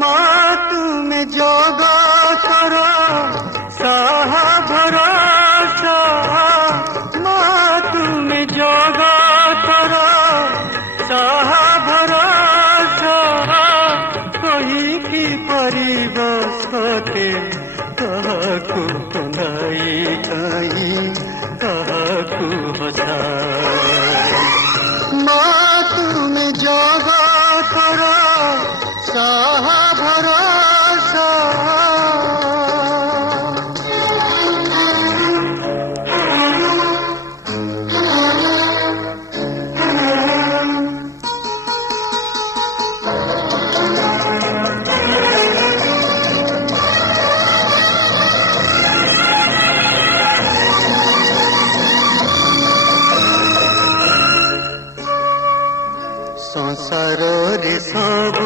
माँ तुमे जगतर साहा भरोसा, माँ तुमे जगतर साहा भरोसा, कही की परिव सते कहकु